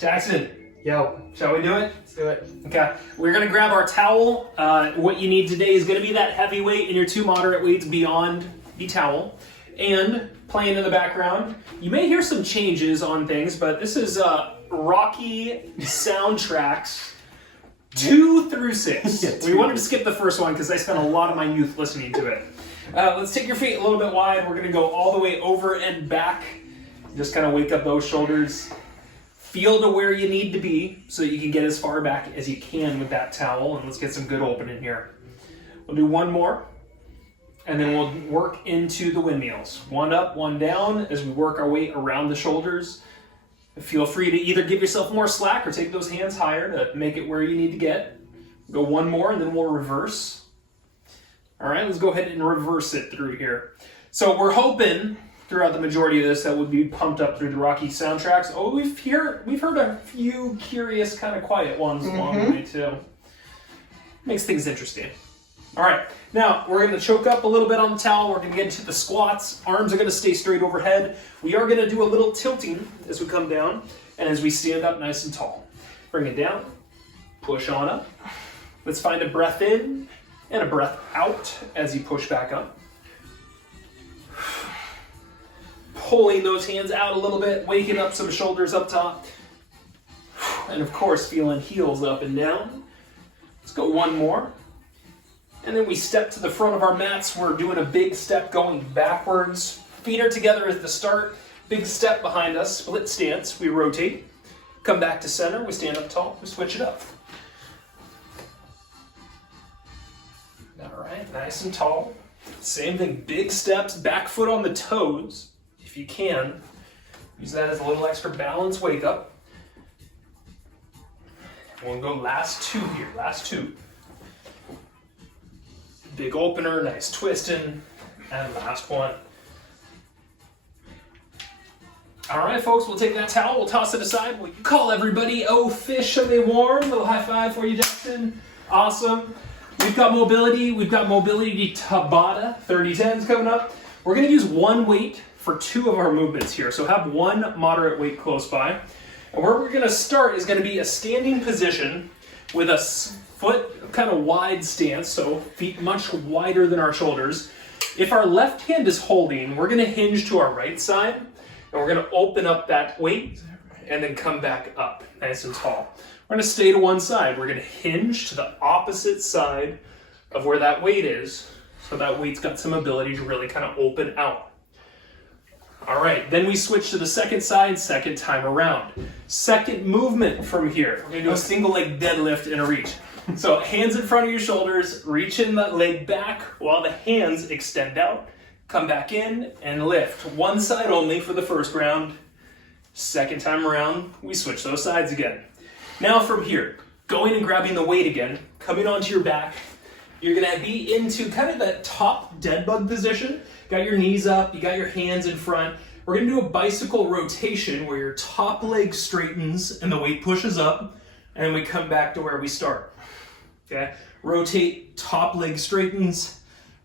Jackson, Yo, shall we do it? let's do it. Okay, we're gonna grab our towel. What you need today is gonna be that heavy weight and your two moderate weights beyond the towel. And playing in the background, you may hear some changes on things, but this is Rocky soundtracks 2 through 6. Yeah, we wanted to skip the first one because I spent a lot of my youth listening to it. Let's take your feet a little bit wide. We're gonna go all the way over and back. Just kind of wake up those shoulders. Feel to where you need to be so that you can get as far back as you can with that towel. And let's get some good opening here. We'll do one more, and then we'll work into the windmills. One up, one down as we work our way around the shoulders. Feel free to either give yourself more slack or take those hands higher to make it where you need to get. Go one more, and then we'll reverse. All right, let's go ahead and reverse it through here. So we're hoping throughout the majority of this that would be pumped up through the Rocky soundtracks. Oh, we've heard a few curious, kind of quiet ones along the way too. Makes things interesting. All right, now we're going to choke up a little bit on the towel. We're going to get into the squats. Arms are going to stay straight overhead. We are going to do a little tilting as we come down and as we stand up nice and tall. Bring it down, push on up. Let's find a breath in and a breath out as you push back up. Pulling those hands out a little bit, waking up some shoulders up top. And of course, feeling heels up and down. Let's go one more. And then we step to the front of our mats. We're doing a big step going backwards. Feet are together at the start. Big step behind us, split stance. We rotate, come back to center. We stand up tall, we switch it up. All right, nice and tall. Same thing, big steps, back foot on the toes. If you can, use that as a little extra balance wake up. We'll go last 2 here, last 2. Big opener, nice twisting, and last one. All right, folks, we'll take that towel, we'll toss it aside. We'll call everybody officially warm. Little high five for you, Jackson. Awesome. We've got mobility Tabata, 30-10s coming up. We're gonna use one weight for 2 of our movements here. So have one moderate weight close by. And where we're gonna start is gonna be a standing position with a foot kind of wide stance, so feet much wider than our shoulders. If our left hand is holding, we're gonna hinge to our right side, and we're gonna open up that weight and then come back up, nice and tall. We're gonna stay to one side. We're gonna hinge to the opposite side of where that weight is, so that weight's got some ability to really kind of open out. All right, then we switch to the second side, second time around. Second movement from here. We're gonna do a single leg deadlift and a reach. So hands in front of your shoulders, reaching the leg back while the hands extend out. Come back in and lift. One side only for the first round. Second time around, we switch those sides again. Now from here, going and grabbing the weight again, coming onto your back. You're gonna be into kind of that top dead bug position. Got your knees up, you got your hands in front. We're gonna do a bicycle rotation where your top leg straightens and the weight pushes up, and then we come back to where we start. Okay? Rotate, top leg straightens,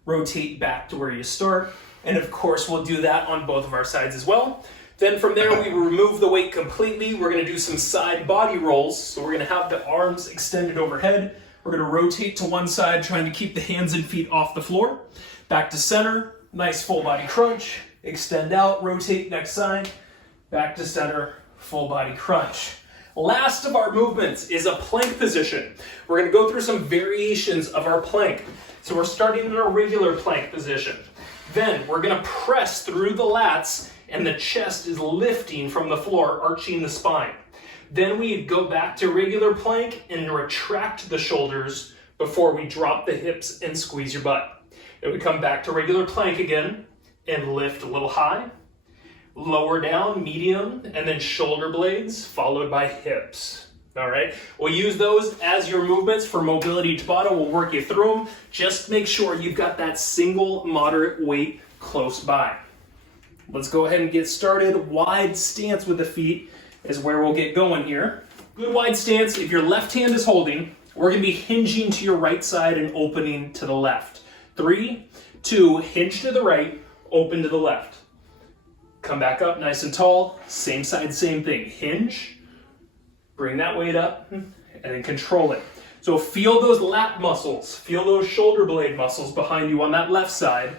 rotate back to where you start, and of course we'll do that on both of our sides as well. Then from there we remove the weight completely. We're gonna do some side body rolls. So we're gonna have the arms extended overhead. We're gonna rotate to one side, trying to keep the hands and feet off the floor. Back to center, nice full body crunch. Extend out, rotate next side. Back to center, full body crunch. Last of our movements is a plank position. We're gonna go through some variations of our plank. So we're starting in a regular plank position. Then we're gonna press through the lats and the chest is lifting from the floor, arching the spine. Then we go back to regular plank and retract the shoulders before we drop the hips and squeeze your butt. And we come back to regular plank again and lift a little high, lower down, medium, and then shoulder blades followed by hips. All right, we'll use those as your movements for mobility Tabata. We'll work you through them. Just make sure you've got that single moderate weight close by. Let's go ahead and get started. Wide stance with the feet is where we'll get going here. Good wide stance. If your left hand is holding, we're gonna be hinging to your right side and opening to the left. 3, 2, hinge to the right, open to the left. Come back up nice and tall. Same side, same thing. Hinge, Bring that weight up and then control it. So feel those lat muscles, feel those shoulder blade muscles behind you on that left side,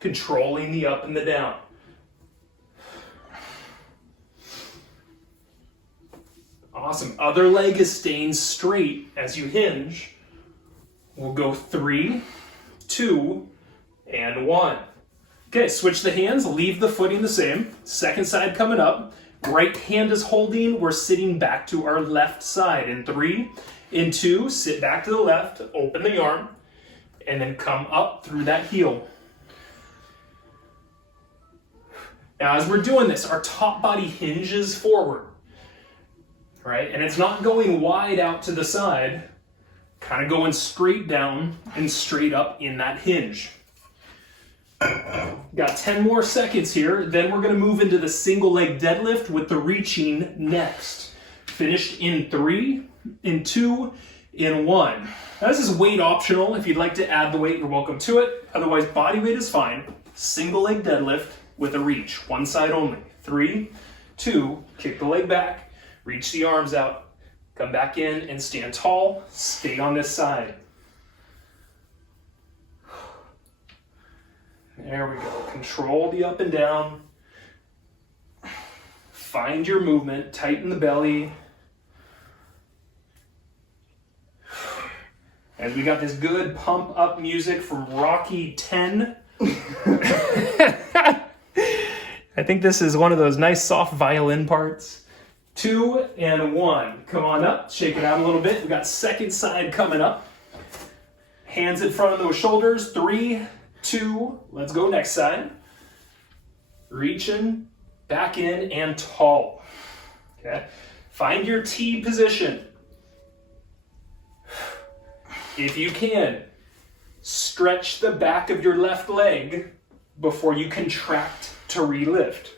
controlling the up and the down. Awesome. Other leg is staying straight as you hinge. We'll go 3, 2, and 1. Okay, switch the hands, leave the footing the same. Second side coming up. Right hand is holding, we're sitting back to our left side. In 3, in 2, sit back to the left, open the arm, and then come up through that heel. Now as we're doing this, our top body hinges forward, right? And it's not going wide out to the side, kind of going straight down and straight up in that hinge. Got 10 more seconds here, then we're going to move into the single leg deadlift with the reaching next. Finished in 3, in 2, in 1. Now this is weight optional. If you'd like to add the weight, you're welcome to it. Otherwise, body weight is fine. Single leg deadlift with a reach, one side only. 3, 2, kick the leg back, reach the arms out, come back in and stand tall, stay on this side. There we go. Control the up and down. Find your movement. Tighten the belly. As we got this good pump up music from Rocky 10. I think this is one of those nice soft violin parts. 2 and 1. Come on up. Shake it out a little bit. We got second side coming up. Hands in front of those shoulders. 3, 2, let's go next side. Reaching, back in, and tall. Okay, find your T position. If you can, stretch the back of your left leg before you contract to relift.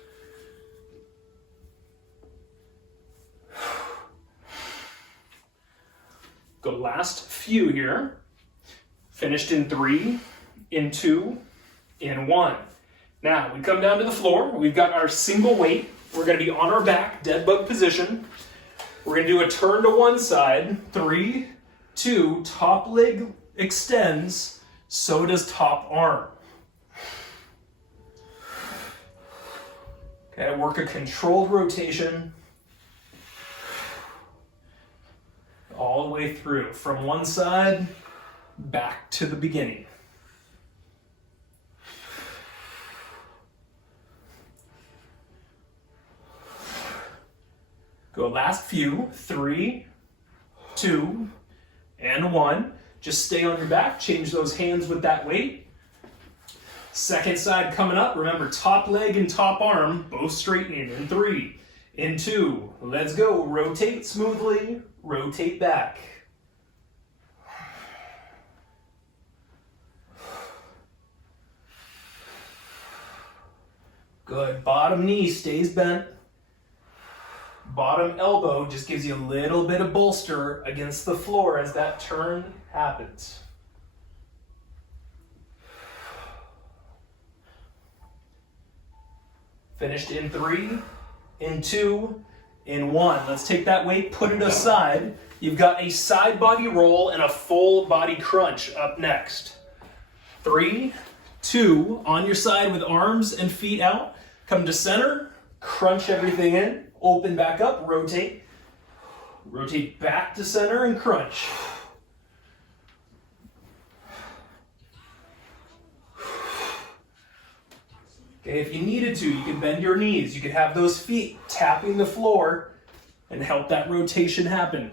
Go last few here. Finished in 3, in 2, in 1. Now we come down to the floor. We've got our single weight. We're going to be on our back, dead bug position. We're going to do a turn to one side. 3, 2, top leg extends, so does top arm. Okay, work a controlled rotation all the way through, from one side back to the beginning. Go last few. 3, 2, and 1. Just stay on your back. Change those hands with that weight. Second side coming up. Remember, top leg and top arm both straightening. In 3, in 2. Let's go. Rotate smoothly. Rotate back. Good. Bottom knee stays bent. Bottom elbow just gives you a little bit of bolster against the floor as that turn happens. Finished in 3, in 2, in 1. Let's take that weight, put it aside. You've got a side body roll and a full body crunch up next. 3, 2, on your side with arms and feet out. Come to center, crunch everything in. Open back up, rotate. Rotate back to center and crunch. Okay, if you needed to, you could bend your knees. You could have those feet tapping the floor and help that rotation happen.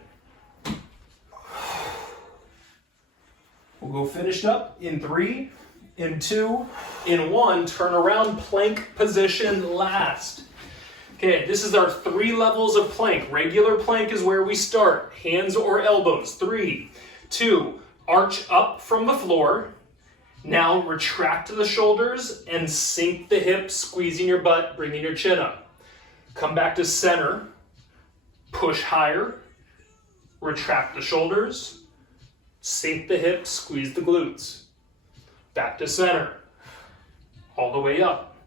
We'll go finished up in 3, in 2, in 1. Turn around, plank position last. Okay, this is our 3 levels of plank. Regular plank is where we start. Hands or elbows. 3, 2, arch up from the floor. Now retract the shoulders and sink the hips, squeezing your butt, bringing your chin up. Come back to center. Push higher. Retract the shoulders. Sink the hips, squeeze the glutes. Back to center. All the way up.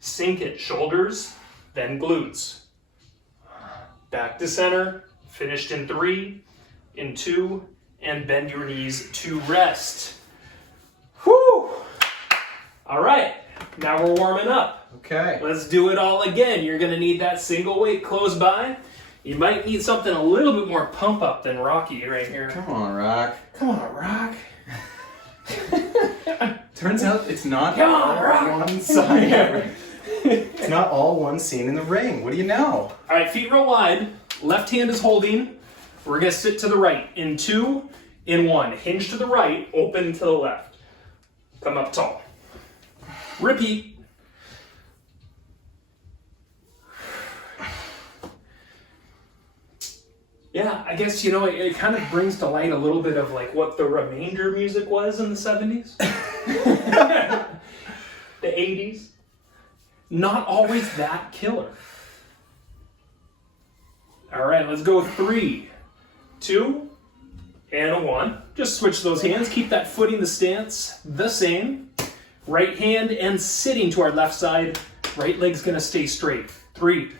Sink it, shoulders, then glutes. back to center, finished in 3, in 2, and bend your knees to rest. Whew! All right, now we're warming up. Okay. Let's do it all again. You're gonna need that single weight close by. You might need something a little bit more pump up than Rocky right here. Come on, Rock. Come on, Rock. Turns out it's not Come on, all Rock. one side. It's not all one scene in the ring. What do you know? All right, feet real wide. Left hand is holding. We're gonna sit to the right in 2, in 1. Hinge to the right, open to the left. Come up tall. Repeat. Yeah, I guess, it kind of brings to light a little bit of like what the remainder music was in the 70s. The 80s. Not always that killer. All right, let's go 3, 2, and 1. Just switch those hands. Keep that footing, the stance the same. Right hand and sitting to our left side. Right leg's gonna stay straight. 3,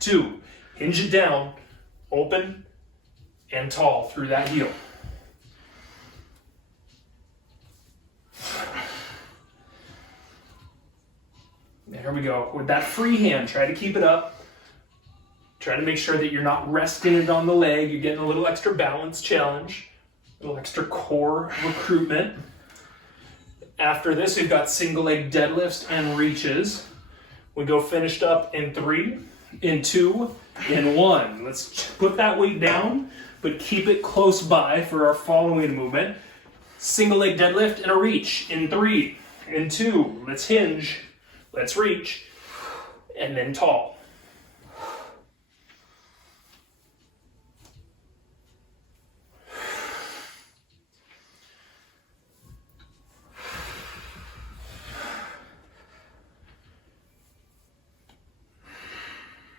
2, hinge it down, open, and tall through that heel. There we go. With that free hand, try to keep it up. Try to make sure that you're not resting it on the leg. You're getting a little extra balance challenge, a little extra core recruitment. After this, we've got single leg deadlifts and reaches. We go finished up in 3, in 2, in 1. Let's put that weight down, but keep it close by for our following movement. Single leg deadlift and a reach in 3, in 2. Let's hinge, let's reach, and then tall.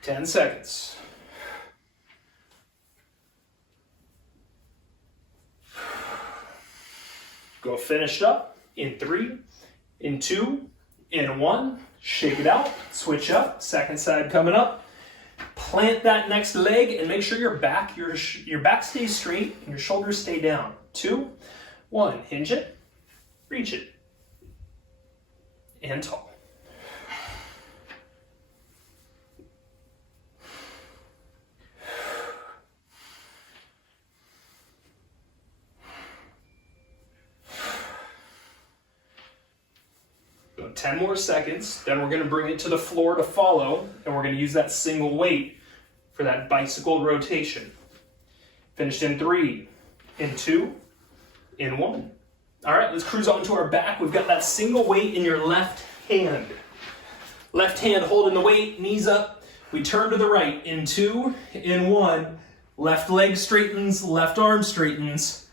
Ten seconds. Go finished up in 3, in 2, in 1. Shake it out, switch up, second side coming up. Plant that next leg and make sure your back stays straight and your shoulders stay down. 2, 1, hinge it, reach it, and tall. Go 10 more seconds, then we're going to bring it to the floor to follow, and we're going to use that single weight for that bicycle rotation. Finished in 3, in 2, in 1. All right, let's cruise on to our back. We've got that single weight in your left hand. Left hand holding the weight, knees up. We turn to the right in 2, in 1. Left leg straightens, left arm straightens,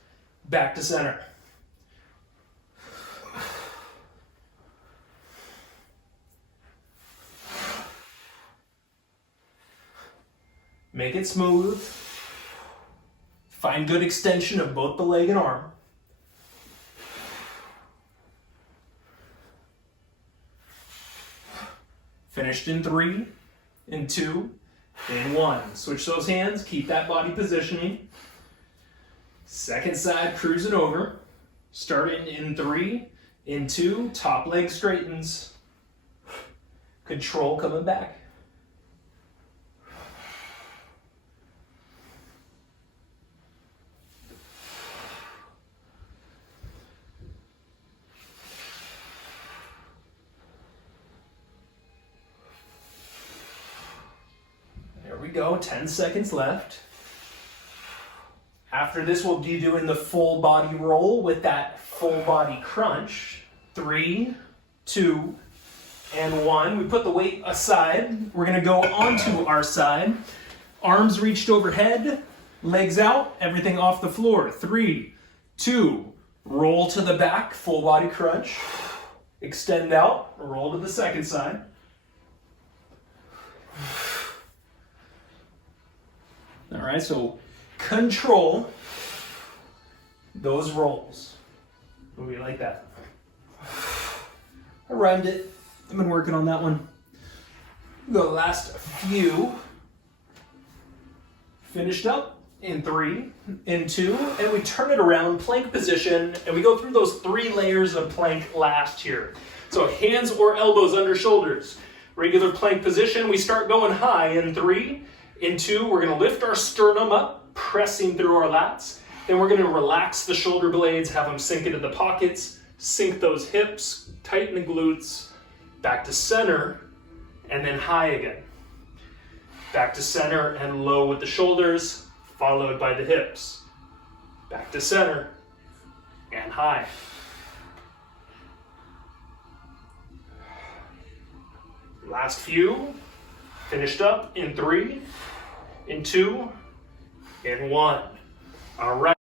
back to center. Make it smooth. Find good extension of both the leg and arm. Finished in 3, in 2, in 1. Switch those hands, keep that body positioning. Second side, cruising over. Starting in 3, in 2, top leg straightens. Control coming back. There we go, 10 seconds left. After this, we'll be doing the full body roll with that full body crunch. 3, 2, and 1. We put the weight aside. We're gonna go onto our side. Arms reached overhead, legs out, everything off the floor. 3, 2, roll to the back, full body crunch. Extend out, roll to the second side. All right, so control those rolls. Maybe like that. I rhymed it. I've been working on that one. Go last few. Finished up in 3, in 2, and we turn it around, plank position, and we go through those 3 layers of plank last here. So hands or elbows under shoulders. Regular plank position, we start going high in 3, in 2, we're gonna lift our sternum up, pressing through our lats. Then we're gonna relax the shoulder blades, have them sink into the pockets, sink those hips, tighten the glutes, back to center, and then high again. Back to center and low with the shoulders, followed by the hips. Back to center and high. Last few, finished up in 3, in 2, in 1. All right.